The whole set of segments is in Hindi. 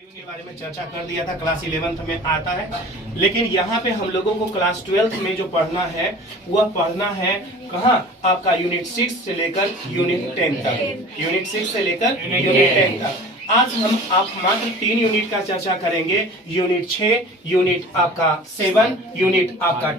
के बारे में चर्चा कर दिया था, क्लास 11th में आता है। लेकिन यहाँ पे हम लोगों को क्लास 12th में जो पढ़ना है वह पढ़ना है कहाँ, आपका यूनिट 6 से लेकर यूनिट 10 तक। यूनिट 6 से लेकर यूनिट 10 तक आज हम आप मात्र 3 यूनिट का चर्चा करेंगे। यूनिट 6, यूनिट आपका 7, यूनिट आपका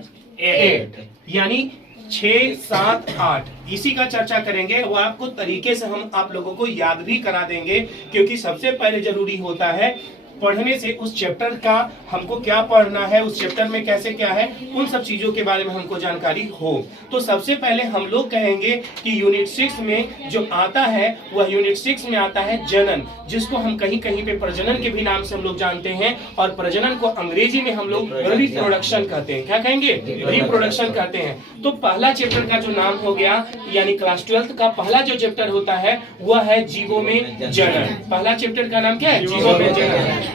8, यानी 6, 7, 8 इसी का चर्चा करेंगे। वो आपको तरीके से हम आप लोगों को याद भी करा देंगे, क्योंकि सबसे पहले जरूरी होता है पढ़ने से उस चैप्टर का हमको क्या पढ़ना है, उस चैप्टर में कैसे क्या है, उन सब चीजों के बारे में हमको जानकारी हो। तो सबसे पहले हम लोग कहेंगे कि यूनिट 6 में जो आता है वह यूनिट 6 में आता है जनन, जिसको हम कहीं कहीं पे प्रजनन के भी नाम से हम लोग जानते हैं। और प्रजनन को अंग्रेजी में हम लोग रिप्रोडक्शन कहते हैं। क्या कहेंगे? रिप्रोडक्शन कहते हैं। तो पहला चैप्टर का जो नाम हो गया, यानी क्लास 12th का पहला जो चैप्टर होता है वह है जीवों में जनन। पहला चैप्टर का नाम क्या है? जीवों में जनन।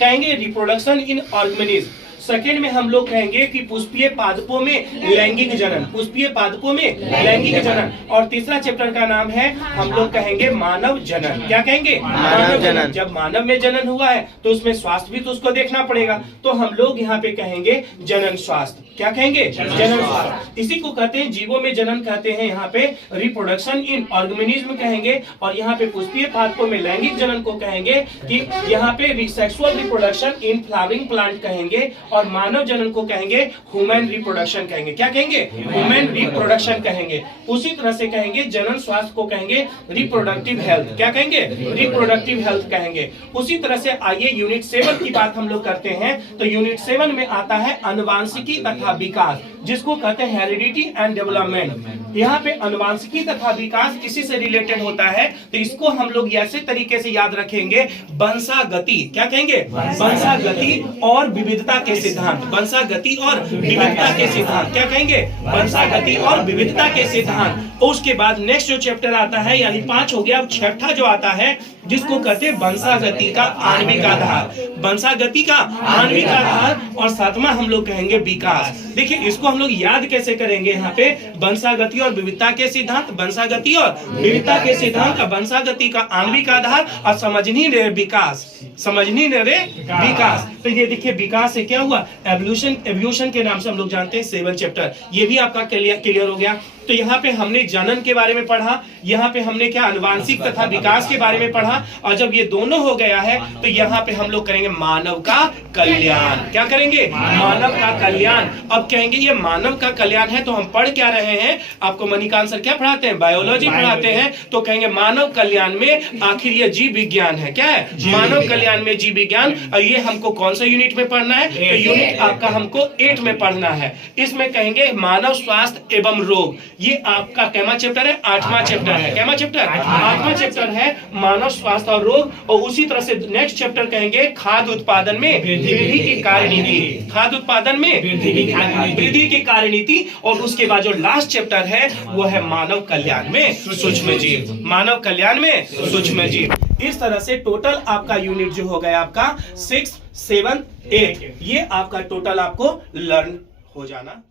कहेंगे रिप्रोडक्शन इन ऑर्गेनिज्म। सेकेंड में हम लोग कहेंगे कि पुष्पीय पादपों में लैंगिक जनन, पुष्पीय पादपों में लैंगिक जनन। और तीसरा चैप्टर का नाम है हम लोग कहेंगे मानव जनन। क्या कहेंगे? मानव जनन। जब मानव में जनन हुआ है तो उसमें स्वास्थ्य भी तो उसको देखना पड़ेगा, तो हम लोग यहाँ पे कहेंगे जनन स्वास्थ्य। क्या कहेंगे? जनन स्वास्थ्य। इसी को कहते हैं जीवों में जनन कहते हैं। यहाँ पे रिप्रोडक्शन इन ऑर्गेनिज्म कहेंगे, और यहाँ पे पुष्पीय पादपों में लैंगिक जनन को कहेंगे कि यहाँ पे sexual reproduction in flowering plant कहेंगे, और मानव जनन को कहेंगे ह्यूमन रिप्रोडक्शन कहेंगे। क्या कहेंगे? ह्यूमन रिप्रोडक्शन कहेंगे। उसी तरह से कहेंगे जनन स्वास्थ्य को कहेंगे रिप्रोडक्टिव हेल्थ। क्या कहेंगे? रिप्रोडक्टिव हेल्थ कहेंगे। उसी तरह से आइए यूनिट 7 की बात हम लोग करते हैं। तो यूनिट 7 में आता है अनुवांशिकी तथा विकास, जिसको कहते हैं हेरिडिटी एंड डेवलपमेंट। यहाँ पे अनुवांशिकी तथा विकास किसी से रिलेटेड होता है, तो इसको हम लोग ऐसे तरीके से याद रखेंगे, वंशागति। क्या कहेंगे? वंशागति और विविधता के सिद्धांत। वंशागति और विविधता के सिद्धांत। क्या कहेंगे? वंशागति और विविधता के सिद्धांत। और उसके बाद नेक्स्ट जो चैप्टर आता है, यानी 5 हो गया, अब छठा जो आता है जिसको कहते हैं वंशागति का आणविक आधार। वंशागति का आणविक आधार। और 7वां हम लोग कहेंगे विकास। देखिए इसको हम लोग याद कैसे करेंगे, यहाँ पे वंशागति और विविधता के सिद्धांत, वंशागति और विविधता के सिद्धांत, वंशागति का आणविक आधार, और समझनी रे विकास, समझनी रे विकास। तो ये देखिए विकास से क्या हुआ, एवोल्यूशन, एवोल्यूशन के नाम से हम लोग जानते हैं 7 चैप्टर। ये भी आपका क्लियर हो गया। तो यहाँ पे हमने जनन के बारे में पढ़ा, यहाँ पे हमने क्या अनुवांशिक तथा विकास के बारे में पढ़ा, और जब ये दोनों हो गया है तो यहाँ पे हम लोग करेंगे मानव का कल्याण। क्या करेंगे? मानव का कल्याण। अब कहेंगे ये मानव का कल्याण है, तो हम पढ़ क्या रहे हैं? आपको मणिकांत सर क्या पढ़ाते हैं? बायोलॉजी पढ़ाते हैं। तो कहेंगे मानव कल्याण में आखिर ये जीव विज्ञान है। क्या है? मानव कल्याण में जीव विज्ञान। और ये हमको कौन सा यूनिट में पढ़ना है? तो यूनिट आपका हमको 8 में पढ़ना है। इसमें कहेंगे मानव स्वास्थ्य एवं रोग। ये आपका कैमा चैप्टर है? 8वां चैप्टर है। कैमा चैप्टर? 8वां चैप्टर है मानव स्वास्थ्य और रोग। और उसी तरह से नेक्स्ट चैप्टर कहेंगे खाद्य उत्पादन में वृद्धि की कार्यनीति। खाद्य उत्पादन में वृद्धि की कार्यनीति। और उसके बाद जो लास्ट चैप्टर है वो है मानव कल्याण में सूक्ष्म जीव। मानव कल्याण में सूक्ष्म जीव। इस तरह से टोटल आपका यूनिट जो हो गया आपका 6, 7, 8, ये आपका टोटल आपको लर्न हो जाना